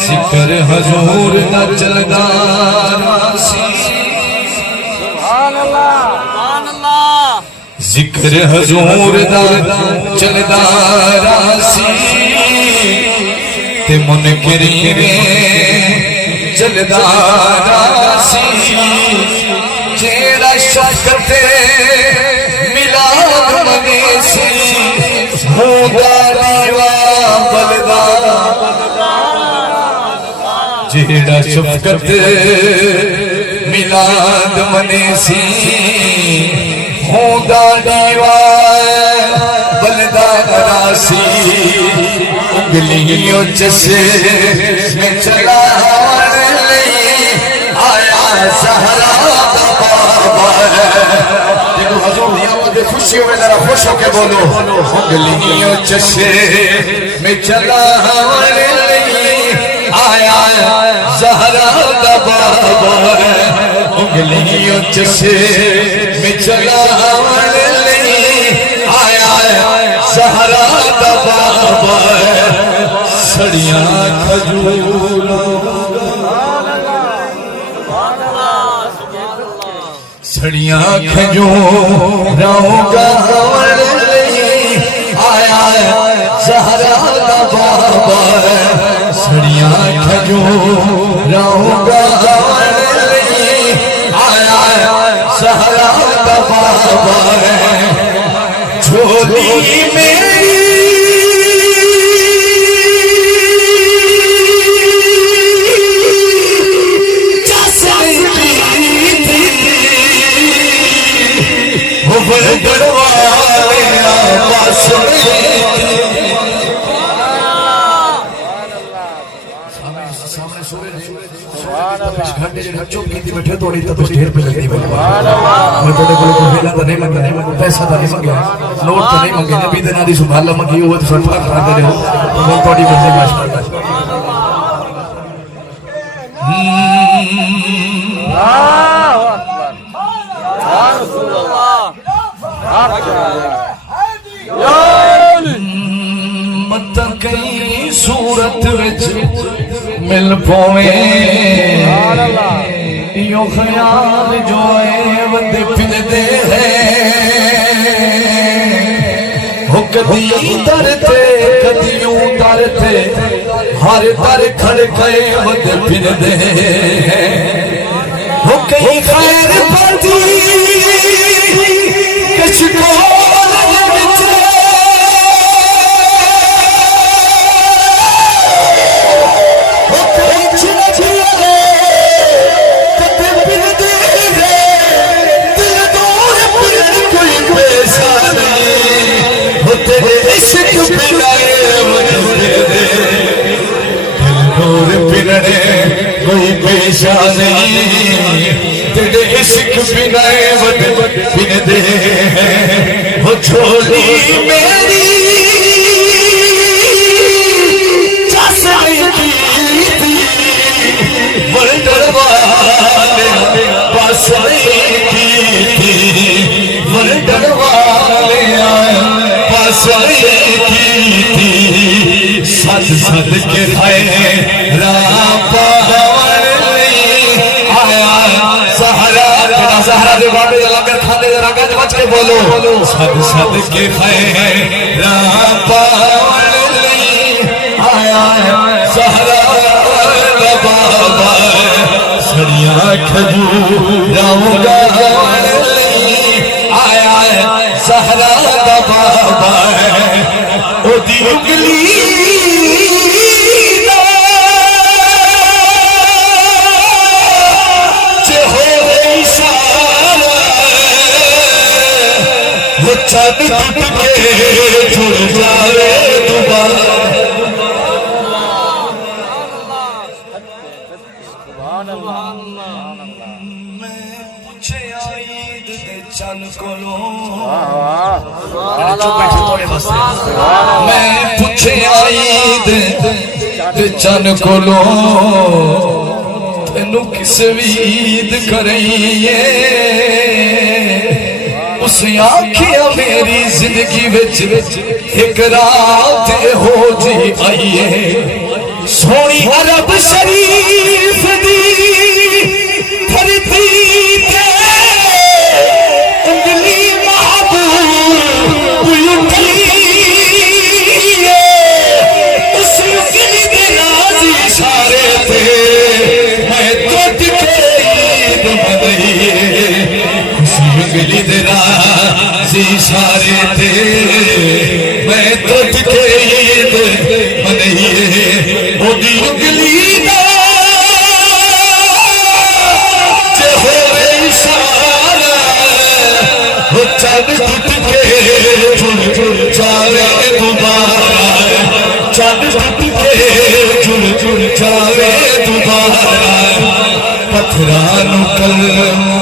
जिक्र हजूर दा चलदा जिक्र हजूर दा चलदा रासी ते मुनकिरीन चलदा रासी जेड़ा शक ते मिलाद मने सी होगा दीवा बलदा जेड़ा शफकत मिलाद मने सी होगा दीवा बलदा रासी उंगलियों चसे में चला आया सहरा देखो हजूर नियामत खुशियों में जरा खुश होके बोलो उंगलियों चसे में चला आया सहरा दा बाबा उंगलियों चसे में चला आया सहरा दा बाबा सड़ियां खजूरों सड़ियां खजूरों का आया सहरा दा बाबा सड़ियां खजूरों का आया सहरा दा बाबा झोली मेरी बैठे थोड़ी तो ढेर पे लगती मैं थोड़े को वेला तो नहीं मंगे पैसा तो नहीं मंगे नोट तो नहीं मंगे नबी दे नादी सुभाल मंगी वो तो सरफा करा दे वो थोड़ी मर्जी बात अल्लाहु अकबर या रसूल अल्लाह मत कई सूरत विच मिल पोवे यो ख्याल जो वद फिरदे है हो कदी दरते कदियों दरते हर दर खड़के वद फिरदे हो कई खैर पदी किस को कोई पेशा नहीं तेरे इश्क बिना वद बिन दे हो झोली मेरी वरदरवाले पासरे की वरदरवाले पासरे की सद सद के खाए रापा सहारा दे बाटे लंगर खाने जरा गज बच के बोलो सद सद के खैरा पावन आया सहारा दा बाबा सड़ियां खजूरों का आया सहारा दा बाबा ओदी उंगली छत के जुड़ जावे दोबारा मैं पूछे ईद दे चन कोलो मैं पूछे ईद दे चन कोलो तेनू किसे भी ईद करिए उसे आखिया मेरी जिंदगी विच एक रात हो जी आईए सोनी अरब शरीफ दी धरती ते उंगली महबूब उठी उस उंगली दे नाज़ इशारे ते मैं टूट के ईद मनाईए उस उंगली दे नाज़ इशारे ते मैं टूट के ईद मनाईए ओदी उंगली दा जे होवे इशारा वो चंद टूट के झुल झुल जावे दोबारा चंद टूट के झुल झुल जावे दोबारा पत्थरां नूं कलम